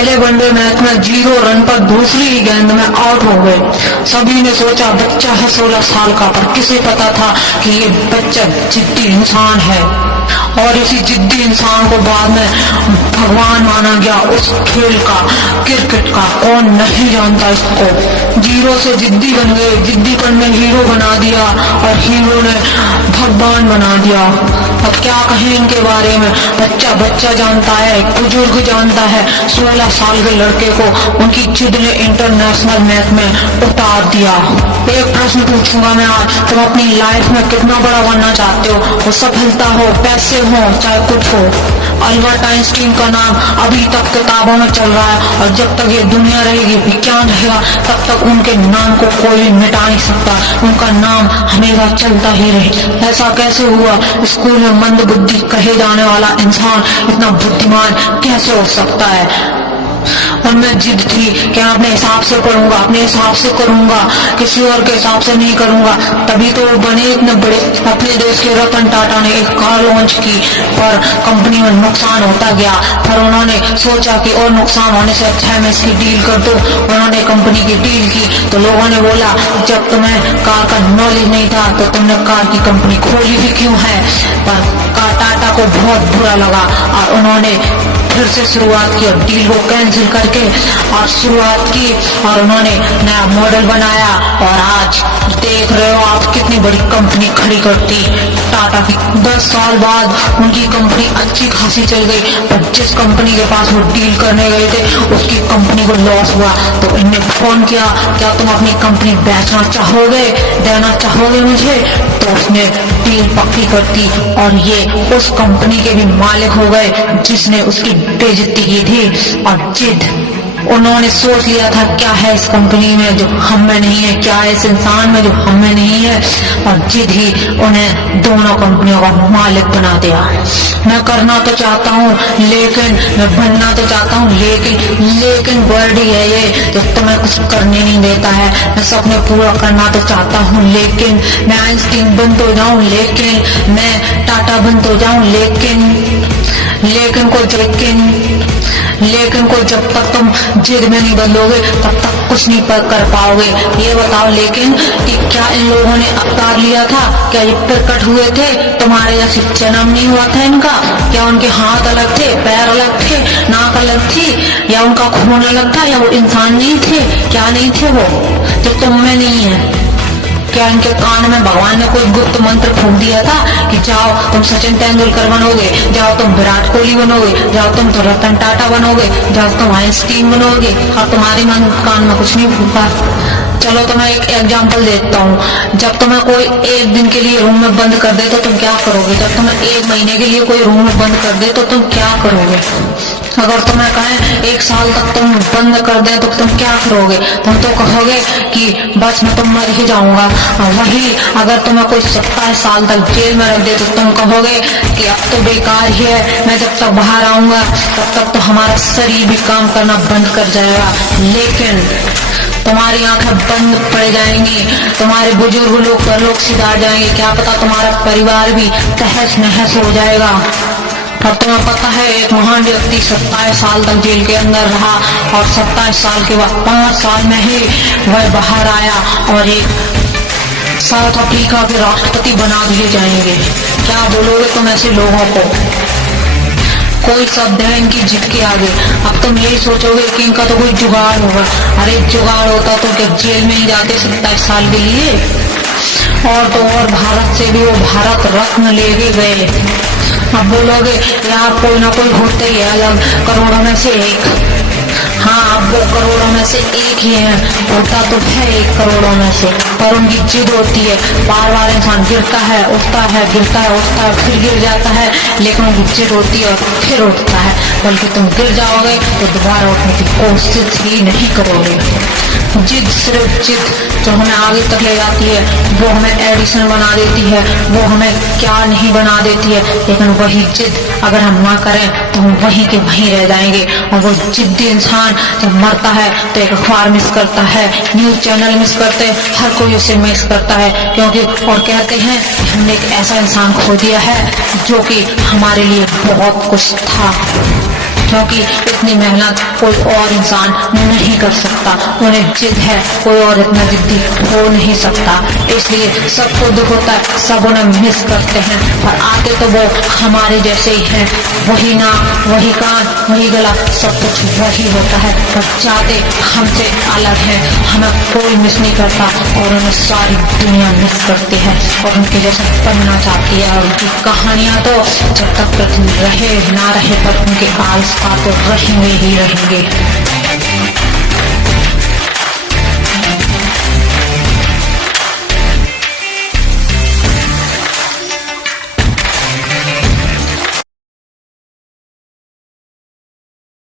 पहले one day match में 0 run पर दूसरी ही गेंद में आउट हो गए। सभी ने सोचा बच्चा है 16 साल का, पर किसे पता था कि ये बच्चा जिद्दी इंसान है, और इसी जिद्दी इंसान को बाद में भगवान माना गया उस खेल का, क्रिकेट का। कौन नहीं जानता इसको। 0 से जिद्दी बन गए, जिद्दीपन में हीरो बना दिया और हीरो ने भगवान बना दिया। अब क्या कहें इनके बारे में। बच्चा बच्चा जानता है, एक बुजुर्ग जानता है। 16 साल के लड़के को उनकी जिद ने इंटरनेशनल मैच में उतार दिया। एक प्रश्न पूछूंगा मैं आज, तुम अपनी लाइफ में कितना बड़ा बनना चाहते हो? वो सफलता हो, पैसे हो, चाहे कुछ हो। अल्बर्ट आइंस्टीन का नाम अभी तक किताबों में चल रहा है, और जब तक ये दुनिया रहेगी, विज्ञान रहेगा, तब तक उनके नाम को कोई मिटा नहीं सकता। उनका नाम हमेशा चलता ही रहे। ऐसा कैसे हुआ? स्कूल में मंद बुद्धि कहे जाने वाला इंसान इतना बुद्धिमान कैसे हो सकता है? उनमें जिद थी कि मैं अपने हिसाब से पढ़ूंगा, अपने हिसाब से करूंगा, किसी और के हिसाब से नहीं करूंगा। तभी तो वो बने इतने बड़े। अपने देश के रतन टाटा ने एक कार लॉन्च की, पर कंपनी में नुकसान होता गया। फिर उन्होंने सोचा कि और नुकसान होने से अच्छा है मैं इसकी डील कर दूं। उन्होंने कंपनी की डील की, तो लोगों ने बोला जब तुम्हें कार का नॉलेज नहीं था तो तुमने कार की कंपनी खोली भी क्यों है? पर टाटा को बहुत बुरा लगा और उन्होंने फिर से शुरुआत की और डील को कैंसिल करके और शुरुआत की, और उन्होंने नया मॉडल बनाया। और आज देख रहे हो आप कितनी बड़ी कंपनी खड़ी करती टाटा की। 10 साल बाद उनकी कंपनी अच्छी खासी चल गई, पर जिस कंपनी के पास वो डील करने गए थे उसकी कंपनी को लॉस हुआ। तो इनने फोन किया, क्या तुम अपनी कंपनी बेचना चाहोगे, देना चाहोगे मुझे? तो उसने डील पक्की कर दी और ये उस कंपनी के भी मालिक हो गए जिसने उसकी बेइज्जती की थी। और जिद, उन्होंने सोच लिया था क्या है इस कंपनी में जो हम में नहीं है, क्या है इस इंसान में जो हम में नहीं है, और जिद ही उन्हें दोनों कंपनियों का मालिक बना दिया। मैं करना तो चाहता हूँ, लेकिन मैं बनना तो चाहता हूँ, लेकिन वर्ड ही है ये जो तुम्हें कुछ करने नहीं देता है। मैं सपने पूरा करना तो चाहता हूँ, लेकिन मैं आइंस्टीन बन तो जाऊँ, लेकिन मैं टाटा बन तो जाऊँ, लेकिन को जब तक तुम जिद में नहीं बदलोगे तब तक कुछ नहीं कर पाओगे। ये बताओ लेकिन कि क्या इन लोगों ने अवतार लिया था? क्या ये प्रकट हुए थे? तुम्हारे जैसे जन्म नहीं हुआ था इनका? क्या उनके हाथ अलग थे, पैर अलग थे, नाक अलग थी, या उनका खून अलग था, या वो इंसान नहीं थे? क्या नहीं थे वो जो तुम में नहीं है? क्या इनके कान में भगवान ने कोई गुप्त मंत्र फूंक दिया था कि जाओ तुम सचिन तेंदुलकर बनोगे, जाओ तुम विराट कोहली बनोगे, जाओ तुम तो रतन टाटा बनोगे, जाओ तुम आइंस्टीन बनोगे, और तुम्हारे कान में कुछ नहीं फूंका? चलो तो मैं एक एग्जाम्पल देता हूँ। जब तुम्हें कोई एक दिन के लिए रूम में बंद कर दे तो तुम क्या करोगे? जब तुम्हें 1 महीने के लिए कोई रूम में बंद कर दे तो तुम क्या करोगे? अगर तुम्हें कहें 1 साल तक तुम बंद कर दे तो तुम क्या करोगे? तुम तो कहोगे कि बस मैं तो मर ही जाऊंगा। वही अगर तुम्हें कोई 27 साल तक जेल में रख दे तो तुम कहोगे कि अब तो बेकार ही है, मैं जब तक बाहर आऊंगा तब तक तो हमारा शरीर भी काम करना बंद कर जाएगा। लेकिन तुम्हारी आंखें बंद पड़ जाएंगी, तुम्हारे बुजुर्ग लोग सिधार जाएंगे, क्या पता तुम्हारा परिवार भी तहस नहस हो जाएगा। अब तुम्हें पता है एक महान व्यक्ति 27 साल तक जेल के अंदर रहा, और 27 साल के बाद 5 साल में ही वह बाहर आया और एक साउथ अफ्रीका के राष्ट्रपति बना दिए जाएंगे। क्या बोलोगे तुम ऐसे लोगों को? कोई शब्द है इनकी जिद के आगे। अब तुम यही सोचोगे कि इनका तो कोई जुगाड़ होगा। अरे जुगाड़ होता तो क्या जेल में ही जाते 27 साल के लिए? और तो और भारत से भी वो भारत रत्न लेके गए। अब बोलोगे यार कोई ना कोई होते ही है अलग, करोड़ों में से एक। हाँ, अब वो करोड़ों में से एक ही है, होता तो है 1 करोड़ों में से, पर उनकी जिद होती है। बार बार इंसान गिरता है, उठता है, गिरता है, उठता है, फिर गिर जाता है, लेकिन उनकी जिद होती है और फिर उठता है। बल्कि तुम गिर जाओगे तो दोबारा उठने की कोशिश ही नहीं करोगे। जिद, सिर्फ जिद जो हमें आगे तक ले जाती है, वो हमें एडिशन बना देती है, वो हमें क्या नहीं बना देती है। लेकिन वही जिद अगर हम ना करें तो हम वहीं के वहीं रह जाएंगे। और वो जिद्दी इंसान जब मरता है तो एक अखबार मिस करता है, न्यूज चैनल मिस करते हैं, हर कोई उसे मिस करता है, क्योंकि और कहते हैं कि हमने एक ऐसा इंसान खो दिया है जो कि हमारे लिए बहुत कुछ था। क्योंकि इतनी मेहनत कोई और इंसान नहीं कर सकता। उन्हें जिद है, कोई और इतना जिद्दी हो नहीं सकता। इसलिए सबको दुख होता है, सब उन्हें मिस करते हैं, पर आते तो वो हमारे जैसे ही हैं। वही नाक, वही कान, वही गला, सब कुछ वही होता है, पर जाते हमसे अलग है। हमें कोई मिस नहीं करता और उन्हें सारी दुनिया मिस करती है और उनके जैसा बनना चाहती है। और उनकी कहानियां तो जब तक पृथ्वी रहे ना रहे, पर उनके आविष्कार तो रहेंगे ही रहेंगे।